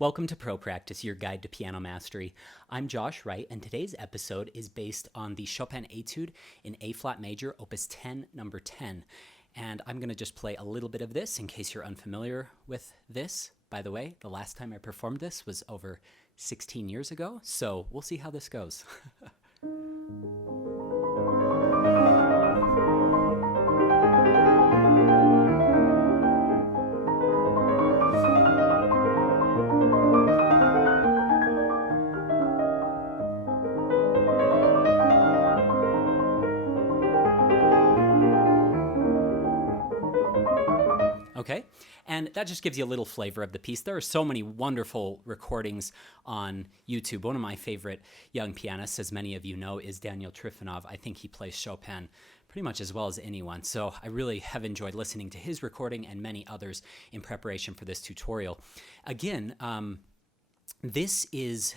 Welcome to Pro Practice, your guide to piano mastery. I'm Josh Wright, and today's episode is based on the Chopin Etude in A-flat major, Op.10 No.10. And I'm going to just play a little bit of this in case you're unfamiliar with this. By the way, the last time I performed this was over 16 years ago, so we'll see how this goes. Okay, and that just gives you a little flavor of the piece. There are so many wonderful recordings on YouTube. One of my favorite young pianists, as many of you know, is Daniel Trifonov. I think he plays Chopin pretty much as well as anyone. So I really have enjoyed listening to his recording and many others in preparation for this tutorial. Again, this is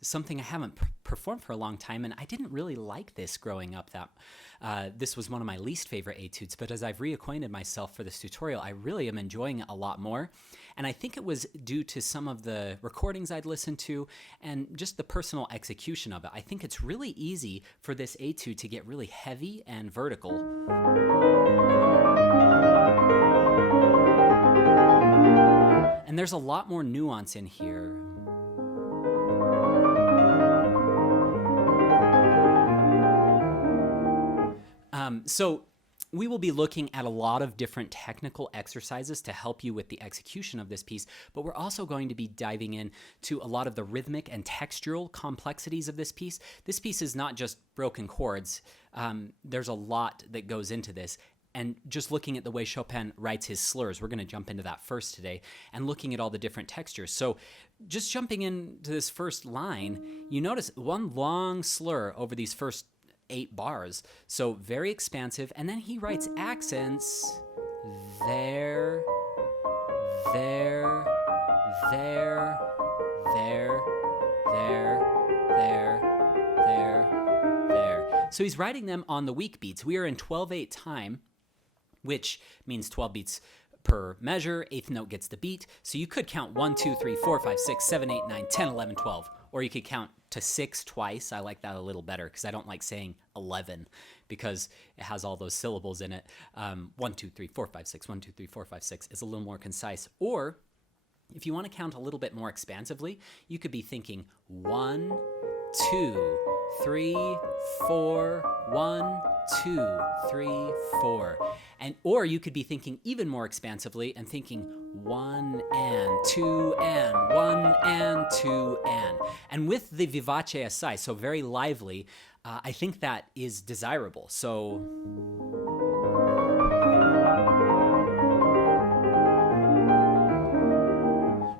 something I haven't performed for a long time, and I didn't really like this growing up. This was one of my least favorite etudes, but as I've reacquainted myself for this tutorial, I really am enjoying it a lot more. And I think it was due to some of the recordings I'd listened to and just the personal execution of it. I think it's really easy for this etude to get really heavy and vertical. And there's a lot more nuance in here. So we will be looking at a lot of different technical exercises to help you with the execution of this piece, but we're also going to be diving into a lot of the rhythmic and textural complexities of this piece. This piece is not just broken chords. There's a lot that goes into this. And just looking at the way Chopin writes his slurs, we're going to jump into that first today, and looking at all the different textures. So just jumping into this first line, you notice one long slur over these first 8 bars. So very expansive. And then he writes accents there, there, there, there, there, there, there, there. So he's writing them on the weak beats. We are in 12/8 time, which means 12 beats per measure. 8th note gets the beat. So you could count 1, 2, 3, 4, 5, 6, 7, 8, 9, 10, 11, 12. Or you could count to 6 twice. I like that a little better because I don't like saying 11 because it has all those syllables in it. 1, 2, 3, 4, 5, 6, 1, 2, 3, 4, 5, 6 is a little more concise. Or if you want to count a little bit more expansively, you could be thinking 1, 2, 3, 4, 1, 2, 3, 4. Or you could be thinking even more expansively and thinking 1 and 2 and 1 and 2 and. And with the vivace assai, so very lively, I think that is desirable. So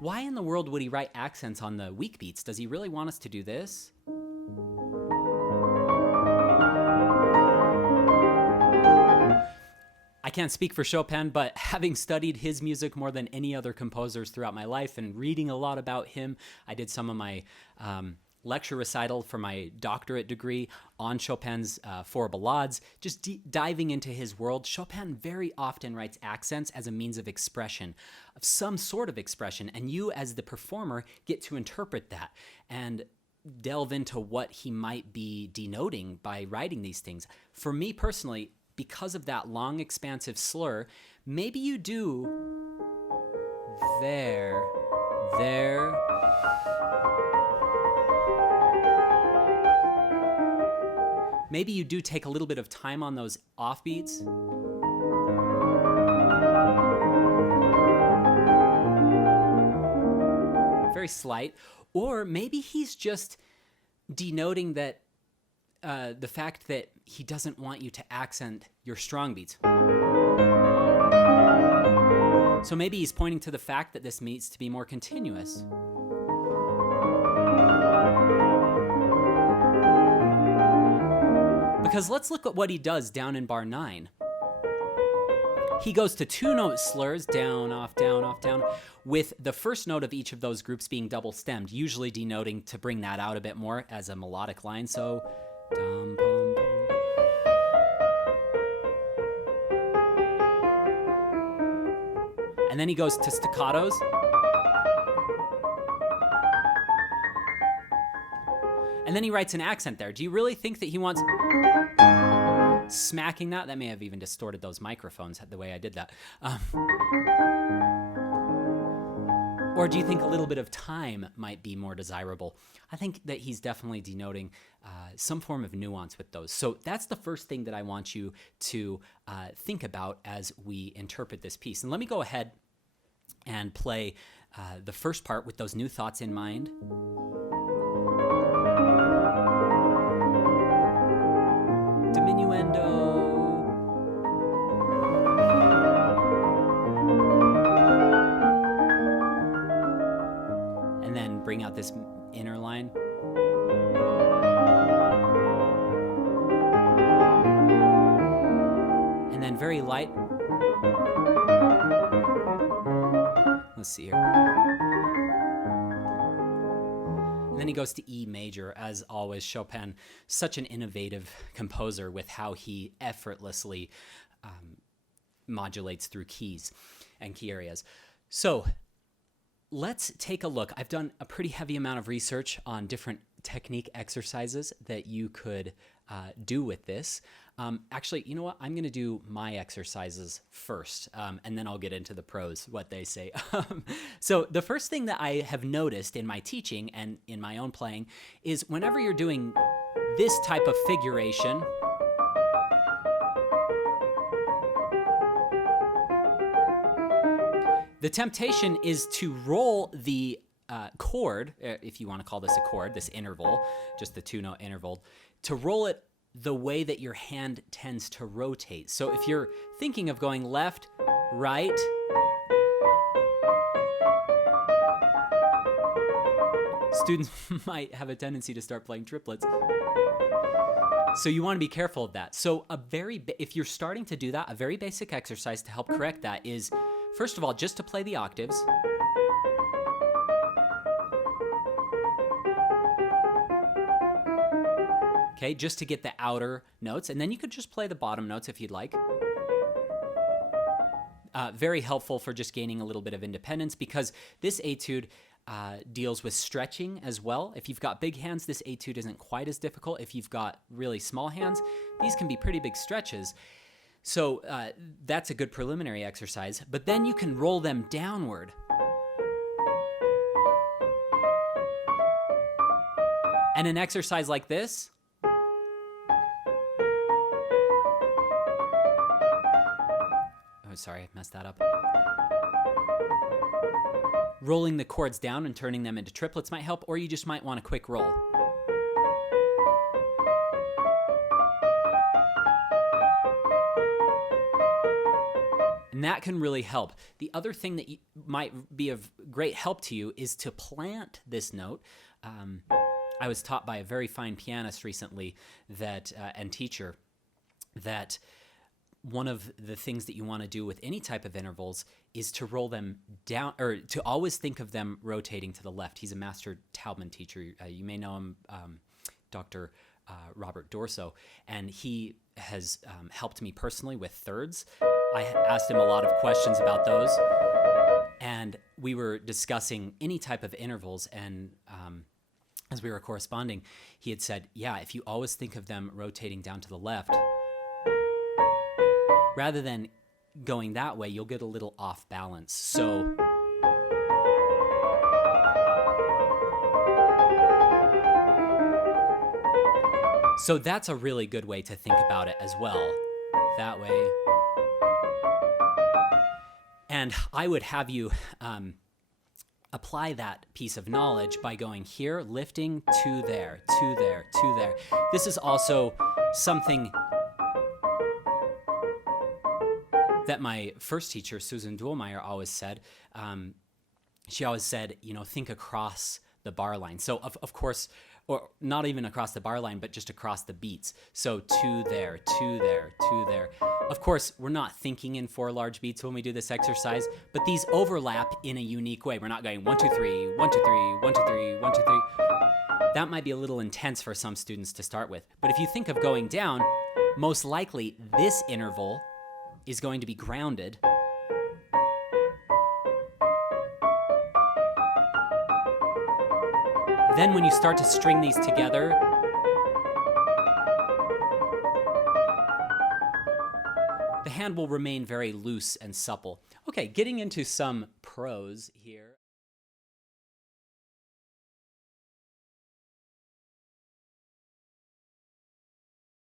why in the world would he write accents on the weak beats? Does he really want us to do this? I can't speak for Chopin, but having studied his music more than any other composers throughout my life and reading a lot about him, I did some of my lecture recital for my doctorate degree on Chopin's 4 ballades, just diving into his world. Chopin very often writes accents as a means of expression, of some sort of expression, and you as the performer get to interpret that and delve into what he might be denoting by writing these things. For me personally, because of that long expansive slur, maybe you do there, there. Maybe you do take a little bit of time on those offbeats. Very slight. Or maybe he's just denoting that the fact that he doesn't want you to accent your strong beats. So maybe he's pointing to the fact that this needs to be more continuous. Because let's look at what he does down in bar 9. He goes to 2-note slurs, down, off, down, with the first note of each of those groups being double stemmed, usually denoting to bring that out a bit more as a melodic line. So dum, bum, bum. And then he goes to staccatos. And then he writes an accent there. Do you really think that he wants smacking that? That may have even distorted those microphones the way I did that. Or do you think a little bit of time might be more desirable? I think that he's definitely denoting some form of nuance with those. So that's the first thing that I want you to think about as we interpret this piece. And let me go ahead and play the first part with those new thoughts in mind. Diminuendo. And then bring out this inner line. And then very light. Let's see here. And then he goes to E major, as always. Chopin, such an innovative composer with how he effortlessly modulates through keys and key areas. So let's take a look. I've done a pretty heavy amount of research on different technique exercises that you could do with this. Actually, you know what? I'm going to do my exercises first, and then I'll get into the pros, what they say. So the first thing that I have noticed in my teaching and in my own playing is whenever you're doing this type of figuration, the temptation is to roll the chord, if you want to call this a chord, this interval, just the two-note interval, to roll it the way that your hand tends to rotate. So if you're thinking of going left, right, students might have a tendency to start playing triplets. So you want to be careful of that. So if you're starting to do that, a very basic exercise to help correct that is, first of all, just to play the octaves. Okay, just to get the outer notes, and then you could just play the bottom notes if you'd like. Very helpful for just gaining a little bit of independence, because this etude deals with stretching as well. If you've got big hands, this etude isn't quite as difficult. If you've got really small hands, these can be pretty big stretches. So that's a good preliminary exercise, but then you can roll them downward. And an exercise like this, oh, sorry, I messed that up. Rolling the chords down and turning them into triplets might help, or you just might want a quick roll. And that can really help. The other thing that might be of great help to you is to plant this note. I was taught by a very fine pianist recently and teacher that one of the things that you want to do with any type of intervals is to roll them down, or to always think of them rotating to the left. He's a master Taubman teacher. You may know him, Dr. Robert Dorso, and he has helped me personally with thirds. I asked him a lot of questions about those, and we were discussing any type of intervals, and as we were corresponding, he had said, yeah, if you always think of them rotating down to the left, rather than going that way, you'll get a little off balance. So that's a really good way to think about it as well, that way. And I would have you apply that piece of knowledge by going here, lifting, to there, to there, to there. This is also something that my first teacher, Susan Duhlmeyer, always said. She always said, think across the bar line. So, of course, or not even across the bar line, but just across the beats. So to there, to there, to there. Of course, we're not thinking in 4 large beats when we do this exercise, but these overlap in a unique way. We're not going 1, 2, 3, 1, 2, 3, 1, 2, 3, 1, 2, 3. That might be a little intense for some students to start with. But if you think of going down, most likely this interval is going to be grounded. Then when you start to string these together, the hand will remain very loose and supple. Okay, getting into some prose here.